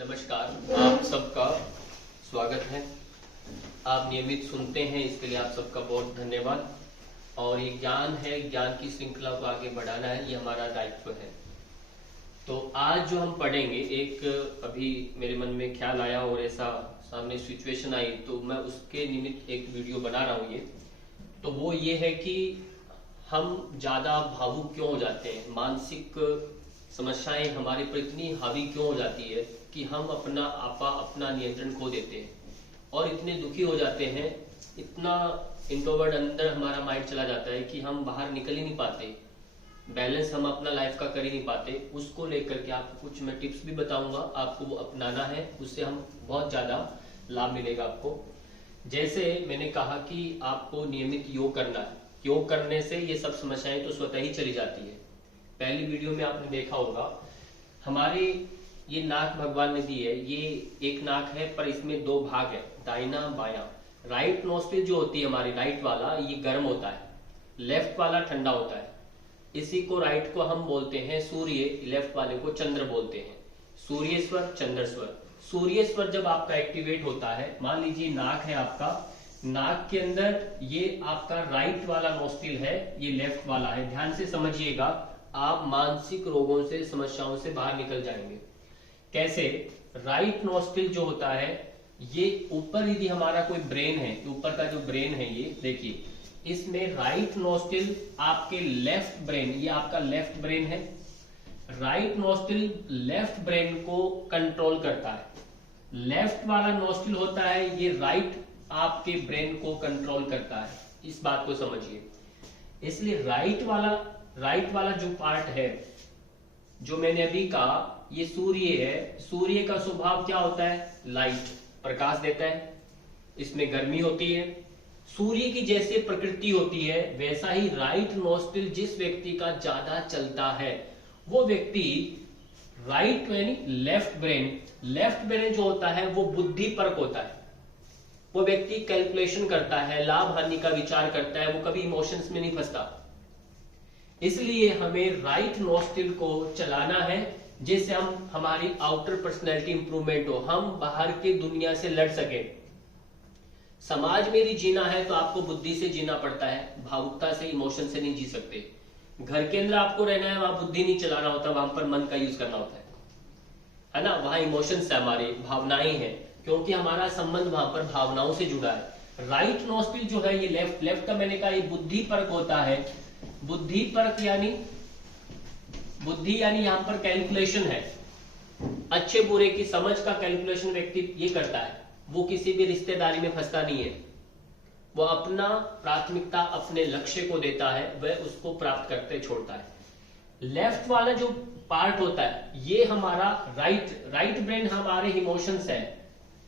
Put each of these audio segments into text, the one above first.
नमस्कार, आप सबका स्वागत है। आप नियमित सुनते हैं, इसके लिए आप सबका बहुत धन्यवाद। और ये ज्ञान है, ज्ञान की श्रृंखला को आगे बढ़ाना है, ये हमारा दायित्व है। तो आज जो हम पढ़ेंगे, एक अभी मेरे मन में ख्याल आया और ऐसा सामने सिचुएशन आई, तो मैं उसके निमित्त एक वीडियो बना रहा हूँ। ये तो वो ये है कि हम ज्यादा भावुक क्यों हो जाते हैं, मानसिक समस्याएं हमारे पर इतनी हावी क्यों हो जाती है कि हम अपना नियंत्रण खो देते हैं और इतने दुखी हो जाते हैं, इतना इंट्रोवर्ट अंदर हमारा माइंड चला जाता है कि हम बाहर निकल ही नहीं पाते, बैलेंस हम अपना लाइफ का कर ही नहीं पाते। उसको लेकर के आपको कुछ मैं टिप्स भी बताऊंगा, आपको वो अपनाना है, उससे हम बहुत ज्यादा लाभ मिलेगा आपको। जैसे मैंने कहा कि आपको नियमित योग करना है, योग करने से ये सब समस्याएं तो स्वतः ही चली जाती है। पहली वीडियो में आपने देखा होगा, हमारे ये नाक भगवान ने दी है, ये एक नाक है पर इसमें दो भाग है, दाहिना बायां। राइट नोस्ट्रिल जो होती है हमारी, राइट वाला ये गर्म होता है, लेफ्ट वाला ठंडा होता है। इसी को राइट को हम बोलते हैं सूर्य, लेफ्ट वाले को चंद्र बोलते हैं। सूर्य स्वर, चंद्र स्वर। सूर्य स्वर जब आपका एक्टिवेट होता है, मान लीजिए नाक है आपका, नाक के अंदर ये आपका राइट वाला नोस्ट्रिल है, ये लेफ्ट वाला है। ध्यान से समझिएगा, आप मानसिक रोगों से, समस्याओं से बाहर निकल जाएंगे। कैसे? राइट नोस्ट्रिल जो होता है, ये ऊपर यदि हमारा कोई ब्रेन है, ऊपर का जो ब्रेन है ये देखिए, इसमें राइट नोस्ट्रिल आपके लेफ्ट ब्रेन, ये आपका लेफ्ट ब्रेन है। राइट नोस्ट्रिल लेफ्ट ब्रेन को कंट्रोल करता है। लेफ्ट वाला नोस्ट्रिल होता है, ये राइट आपके ब्रेन को कंट्रोल करता है। इस बात को समझिए। इसलिए राइट वाला जो पार्ट है, जो मैंने अभी कहा, ये सूर्य है। सूर्य का स्वभाव क्या होता है? लाइट, प्रकाश देता है, इसमें गर्मी होती है। सूर्य की जैसे प्रकृति होती है, वैसा ही राइट नोस्ट्रिल जिस व्यक्ति का ज्यादा चलता है, वो व्यक्ति राइट यानी लेफ्ट ब्रेन जो होता है वो बुद्धिपरक होता है। वो व्यक्ति कैलकुलेशन करता है, लाभ हानि का विचार करता है, वो कभी इमोशंस में नहीं फंसता। इसलिए हमें राइट नोस्ट्रिल को चलाना है, जिससे हमारी आउटर पर्सनैलिटी इंप्रूवमेंट हो, हम बाहर की दुनिया से लड़ सके। समाज में यदि जीना है तो आपको बुद्धि से जीना पड़ता है, भावुकता से, इमोशन से नहीं जी सकते। घर के अंदर आपको रहना है, वहां बुद्धि नहीं चलाना होता, वहां पर मन का यूज करना होता है ना। वहां इमोशंस है, हमारी भावनाएं हैं, क्योंकि हमारा संबंध वहां पर भावनाओं से जुड़ा है। राइट नोस्ट्रिल जो है, ये लेफ्ट का मैंने कहा, ये बुद्धिपरक होता है। बुद्धि यानी यहां पर कैलकुलेशन है, अच्छे बुरे की समझ का कैलकुलेशन व्यक्ति ये करता है। वो किसी भी रिश्तेदारी में फंसता नहीं है, वो अपना प्राथमिकता अपने लक्ष्य को देता है, वह उसको प्राप्त करते छोड़ता है। लेफ्ट वाला जो पार्ट होता है, ये हमारा राइट ब्रेन हमारे इमोशंस है,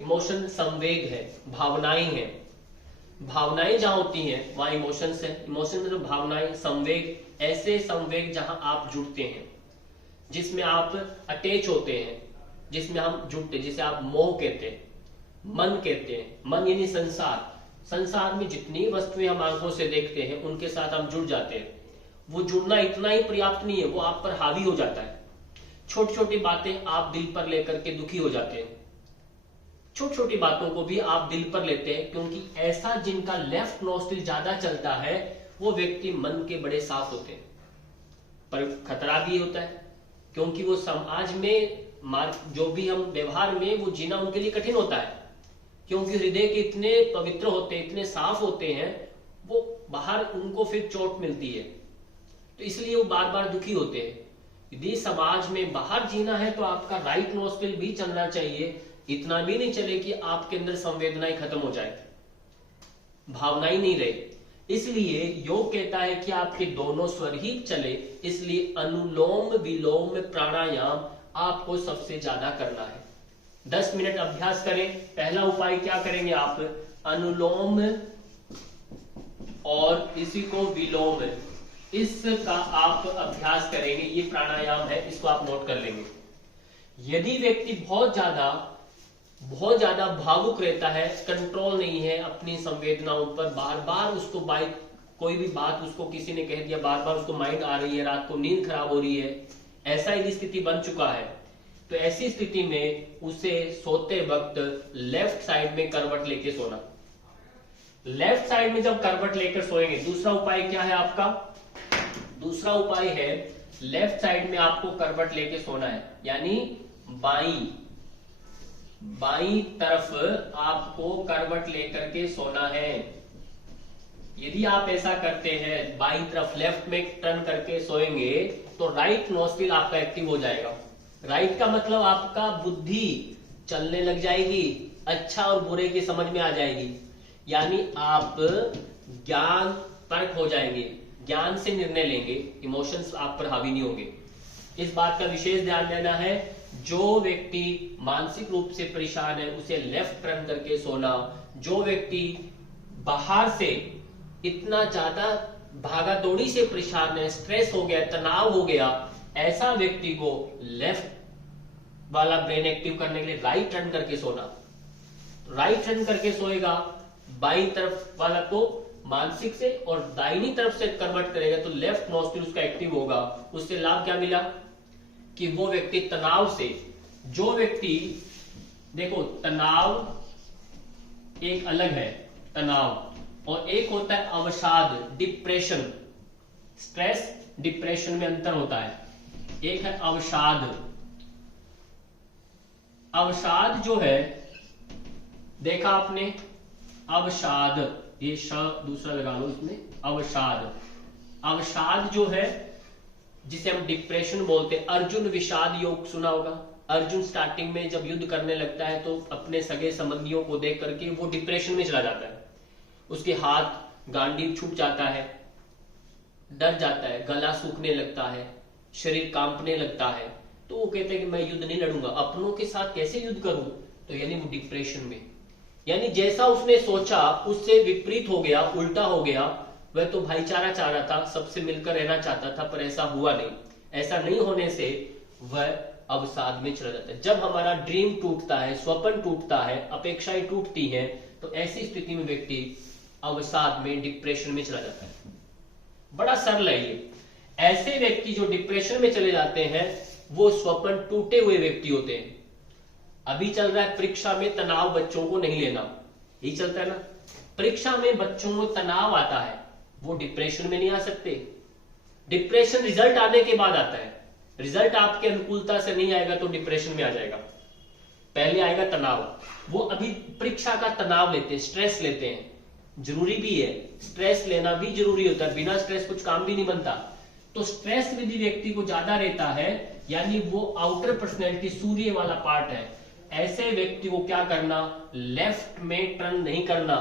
इमोशन संवेग है, भावनाएं हैं। भावनाएं जहां होती हैं वहां इमोशंस है। इमोशन में तो भावनाएं, संवेग, ऐसे संवेग जहां आप जुड़ते हैं, जिसमें आप अटैच होते हैं, जिसमें हम जुड़ते हैं, जिसे आप मोह कहते हैं, मन कहते हैं। मन यानी संसार में जितनी वस्तुएं हम आंखों से देखते हैं, उनके साथ हम जुड़ जाते हैं। वो जुड़ना इतना ही पर्याप्त नहीं है, वो आप पर हावी हो जाता है। छोटी छोटी बातें आप दिल पर लेकर के दुखी हो जाते हैं, छोटी छोटी बातों को भी आप दिल पर लेते हैं, क्योंकि ऐसा जिनका लेफ्ट नोस्ट्रिल ज्यादा चलता है, वो व्यक्ति मन के बड़े साफ होते हैं। पर खतरा भी होता है, क्योंकि वो समाज में जो भी हम व्यवहार में, वो जीना उनके लिए कठिन होता है, क्योंकि हृदय के इतने पवित्र होते हैं, इतने साफ होते हैं, वो बाहर उनको फिर चोट मिलती है, तो इसलिए वो बार बार दुखी होते हैं। यदि समाज में बाहर जीना है तो आपका राइट नोस्ट्रिल भी चलना चाहिए। इतना भी नहीं चले कि आपके अंदर संवेदनाएं खत्म हो जाए, भावनाएं नहीं रहे। इसलिए योग कहता है कि आपके दोनों स्वर ही चले। इसलिए अनुलोम विलोम प्राणायाम आपको सबसे ज्यादा करना है। 10 मिनट अभ्यास करें। पहला उपाय क्या करेंगे आप? अनुलोम और इसी को विलोम, इसका आप अभ्यास करेंगे। ये प्राणायाम है, इसको आप नोट कर लेंगे। यदि व्यक्ति बहुत ज्यादा भावुक रहता है, कंट्रोल नहीं है अपनी संवेदनाओं पर, बार बार उसको कोई भी बात उसको किसी ने कह दिया, बार बार उसको माइंड आ रही है, रात को नींद खराब हो रही है, ऐसा यदि स्थिति बन चुका है, तो ऐसी स्थिति में उसे सोते वक्त लेफ्ट साइड में करवट लेके सोना। लेफ्ट साइड में जब करवट लेकर सोएंगे, दूसरा उपाय क्या है आपका? दूसरा उपाय है लेफ्ट साइड में आपको करवट लेके सोना है, यानी बाई तरफ आपको करवट लेकर के सोना है। यदि आप ऐसा करते हैं, बाई तरफ लेफ्ट में टर्न करके सोएंगे, तो राइट नोस्ट्रिल आपका एक्टिव हो जाएगा। राइट का मतलब आपका बुद्धि चलने लग जाएगी, अच्छा और बुरे की समझ में आ जाएगी, यानी आप ज्ञान परक हो जाएंगे, ज्ञान से निर्णय लेंगे, इमोशंस आप पर हावी नहीं होंगे। इस बात का विशेष ध्यान देना है, जो व्यक्ति मानसिक रूप से परेशान है उसे लेफ्ट टर्न करके सोना। जो व्यक्ति बाहर से इतना ज्यादा भागा दौड़ी से परेशान है, स्ट्रेस हो गया, तनाव हो गया, ऐसा व्यक्ति को लेफ्ट वाला ब्रेन एक्टिव करने के लिए राइट टर्न करके सोना। राइट टर्न करके सोएगा, बाई तरफ वाला को मानसिक से और दाहिनी तरफ से कन्वर्ट करेगा, तो लेफ्ट नोस्ट्रिल उसका एक्टिव होगा। उससे लाभ क्या मिला कि वो व्यक्ति तनाव से, जो व्यक्ति, देखो तनाव एक अलग है, तनाव, और एक होता है अवसाद, डिप्रेशन। स्ट्रेस डिप्रेशन में अंतर होता है। एक है अवसाद। अवसाद जो है, देखा आपने, अवसाद, ये श दूसरा लगा लो इसमें, अवसाद। अवसाद जो है, जिसे हम डिप्रेशन बोलते हैं। अर्जुन विषाद योग सुना होगा। अर्जुन स्टार्टिंग में जब युद्ध करने लगता है तो अपने सगे संबंधियों को देख करके वो डिप्रेशन में चला जाता है। उसके हाथ गांडीव छूट जाता है, डर जाता है, गला सूखने लगता है, शरीर कांपने लगता है। तो वो कहते हैं कि मैं युद्ध नहीं लड़ूंगा, अपनों के साथ कैसे युद्ध करूं? तो यानी वो डिप्रेशन में, यानी जैसा उसने सोचा उससे विपरीत हो गया, उल्टा हो गया। वह तो भाईचारा चाह रहा था, सबसे मिलकर रहना चाहता था, पर ऐसा हुआ नहीं। ऐसा नहीं होने से वह अवसाद में चला जाता है। जब हमारा ड्रीम टूटता है, स्वप्न टूटता है, अपेक्षाएं टूटती हैं, तो ऐसी स्थिति में व्यक्ति अवसाद में, डिप्रेशन में चला जाता है। बड़ा सरल है ये। ऐसे व्यक्ति जो डिप्रेशन में चले जाते हैं, वो स्वप्न टूटे हुए व्यक्ति होते हैं। अभी चल रहा है परीक्षा में तनाव, बच्चों को नहीं लेना, यही चलता है ना। परीक्षा में बच्चों को तनाव आता है, वो डिप्रेशन में नहीं आ सकते। डिप्रेशन रिजल्ट आने के बाद आता है। रिजल्ट आपके अनुकूलता से नहीं आएगा तो डिप्रेशन में आ जाएगा। पहले आएगा तनाव। वो अभी परीक्षा का तनाव लेते हैं, स्ट्रेस लेते हैं, जरूरी भी है, स्ट्रेस लेना भी जरूरी होता है, बिना स्ट्रेस कुछ काम भी नहीं बनता। तो स्ट्रेस यदि व्यक्ति को ज्यादा रहता है, यानी वो आउटर पर्सनैलिटी, सूर्य वाला पार्ट है, ऐसे व्यक्ति को क्या करना, लेफ्ट में टर्न नहीं करना।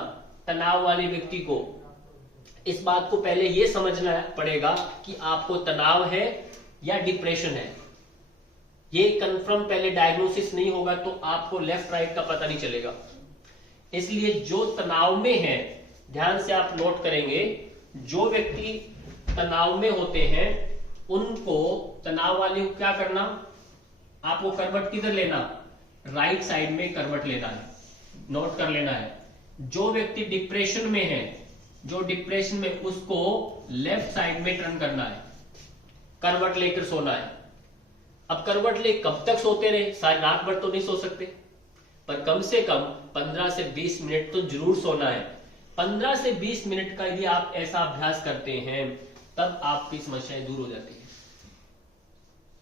तनाव वाले व्यक्ति को इस बात को पहले यह समझना पड़ेगा कि आपको तनाव है या डिप्रेशन है। ये कंफर्म पहले डायग्नोसिस नहीं होगा तो आपको लेफ्ट राइट का पता नहीं चलेगा। इसलिए जो तनाव में है, ध्यान से आप नोट करेंगे, जो व्यक्ति तनाव में होते हैं उनको, तनाव वाले को क्या करना, आपको करवट किधर लेना, राइट साइड में करवट लेना है, नोट कर लेना है। जो व्यक्ति डिप्रेशन में है, जो डिप्रेशन में, उसको लेफ्ट साइड में टर्न करना है, करवट लेकर सोना है। अब करवट ले कब तक सोते रहे, सारी रात भर तो नहीं सो सकते, पर कम से कम 15 से 20 मिनट तो जरूर सोना है। 15 से 20 मिनट का यदि आप ऐसा अभ्यास करते हैं, तब आपकी समस्याएं दूर हो जाती है।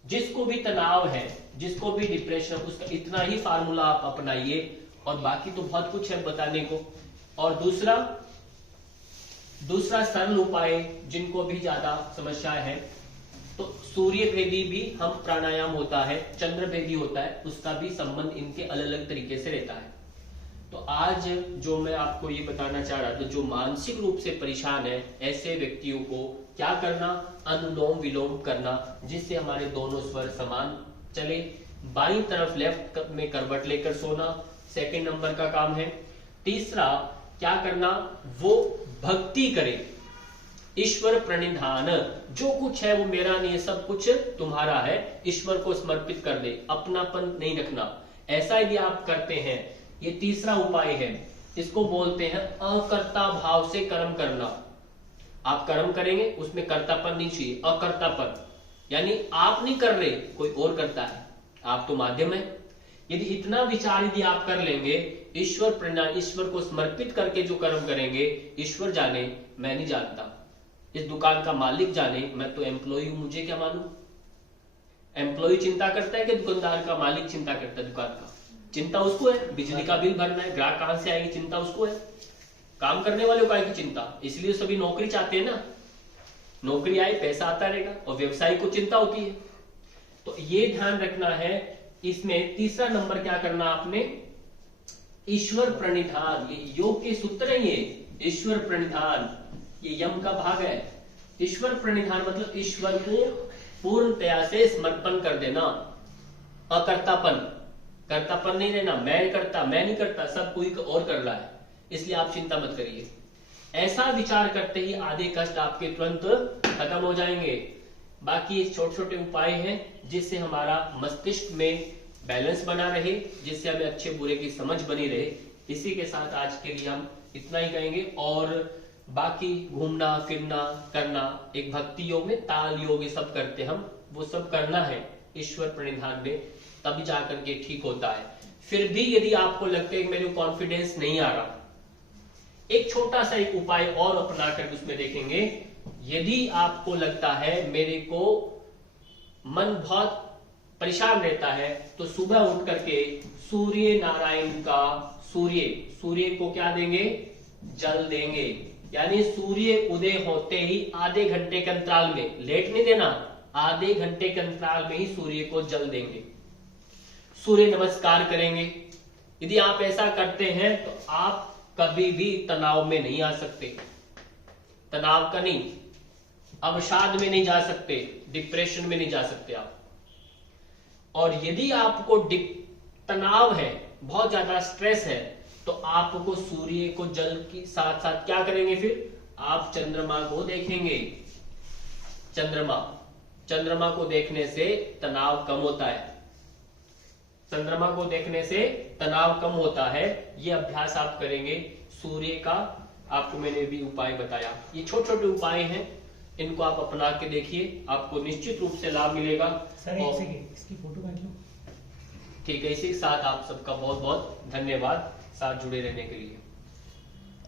जिसको भी तनाव है, जिसको भी डिप्रेशन, उसका इतना ही फार्मूला आप अपनाइए, और बाकी तो बहुत कुछ है बताने को। और दूसरा सरल उपाय, जिनको भी ज्यादा समस्याएं है, तो सूर्य भेदी भी हम प्राणायाम होता है, चंद्र भेदी होता है, उसका भी संबंध इनके अलग अलग तरीके से रहता है। तो आज जो मैं आपको ये बताना चाह रहा था, जो मानसिक रूप से परेशान है, ऐसे व्यक्तियों को क्या करना, अनुलोम विलोम करना, जिससे हमारे दोनों स्वर समान चले। बाईं तरफ लेफ्ट में करवट लेकर सोना, सेकंड नंबर का काम है। तीसरा क्या करना, वो भक्ति करे, ईश्वर प्रणिधान, जो कुछ है वो मेरा नहीं है, सब कुछ तुम्हारा है, ईश्वर को समर्पित कर दे, अपनापन नहीं रखना। ऐसा यदि आप करते हैं, ये तीसरा उपाय है, इसको बोलते हैं अकर्ता भाव से कर्म करना। आप कर्म करेंगे, उसमें कर्तापन नहीं चाहिए, अकर्तापन, यानी आप नहीं कर रहे, कोई और करता है। आप तो माध्यम है। यदि इतना विचार यदि आप कर लेंगे, ईश्वर प्रणिधान, ईश्वर को समर्पित करके जो कर्म करेंगे, ईश्वर जाने मैं नहीं जानता, इस दुकान का मालिक जाने मैं तो एम्प्लॉय हूं, मुझे क्या मालूम। एम्प्लॉय चिंता करता है कि दुकानदार का मालिक चिंता करता है? दुकान का चिंता उसको है, बिजली का बिल भरना है, ग्राहक कहां से आएंगे, चिंता उसको है। काम करने वाले को की चिंता, इसलिए सभी नौकरी चाहते हैं ना, नौकरी आए पैसा आता रहेगा, और व्यवसायी को चिंता होती है। तो ये ध्यान रखना है। इसमें तीसरा नंबर क्या करना आपने, ईश्वर प्रणिधान। ये योग के सूत्र है, ये ईश्वर प्रणिधान, ये यम का भाग है। ईश्वर प्रणिधान मतलब ईश्वर को पूर्णतया से समर्पण कर देना। अकर्तापन, कर्तापन नहीं रहना, मैं करता, मैं नहीं करता, सब कोई और कर रहा है, इसलिए आप चिंता मत करिए। ऐसा विचार करते ही आधे कष्ट आपके तुरंत खत्म हो जाएंगे। बाकी छोटे छोटे उपाय हैं जिससे हमारा मस्तिष्क में बैलेंस बना रहे, जिससे हमें अच्छे बुरे की समझ बनी रहे। इसी के साथ आज के लिए हम इतना ही कहेंगे। और बाकी घूमना फिरना करना, एक भक्ति योग में ताल योग ये सब करते हम, वो सब करना है ईश्वर प्रणिधान में, तभी जाकर के ठीक होता है। फिर भी यदि आपको लगता है कि मेरे कॉन्फिडेंस नहीं आ रहा, एक छोटा सा एक उपाय और अपना कर उसमें देखेंगे। यदि आपको लगता है मेरे को मन बहुत परेशान रहता है, तो सुबह उठ करके सूर्य नारायण का, सूर्य को क्या देंगे, जल देंगे। यानी सूर्य उदय होते ही आधे घंटे के अंतराल में, लेट नहीं देना, आधे घंटे के अंतराल में ही सूर्य को जल देंगे, सूर्य नमस्कार करेंगे। यदि आप ऐसा करते हैं तो आप कभी भी तनाव में नहीं आ सकते, तनाव का नहीं, अवसाद में नहीं जा सकते, डिप्रेशन में नहीं जा सकते आप। और यदि आपको तनाव है, बहुत ज्यादा स्ट्रेस है, तो आपको सूर्य को जल के साथ साथ क्या करेंगे, फिर आप चंद्रमा को देखेंगे। चंद्रमा को देखने से तनाव कम होता है, चंद्रमा को देखने से तनाव कम होता है। ये अभ्यास आप करेंगे सूर्य का, आपको मैंने भी उपाय बताया। ये छोटे छोटे उपाय हैं, इनको आप अपना के देखिए, आपको निश्चित रूप से लाभ मिलेगा। सर इसकी फोटो खींच लो। ठीक है, इसी के साथ आप सबका बहुत बहुत धन्यवाद साथ जुड़े रहने के लिए।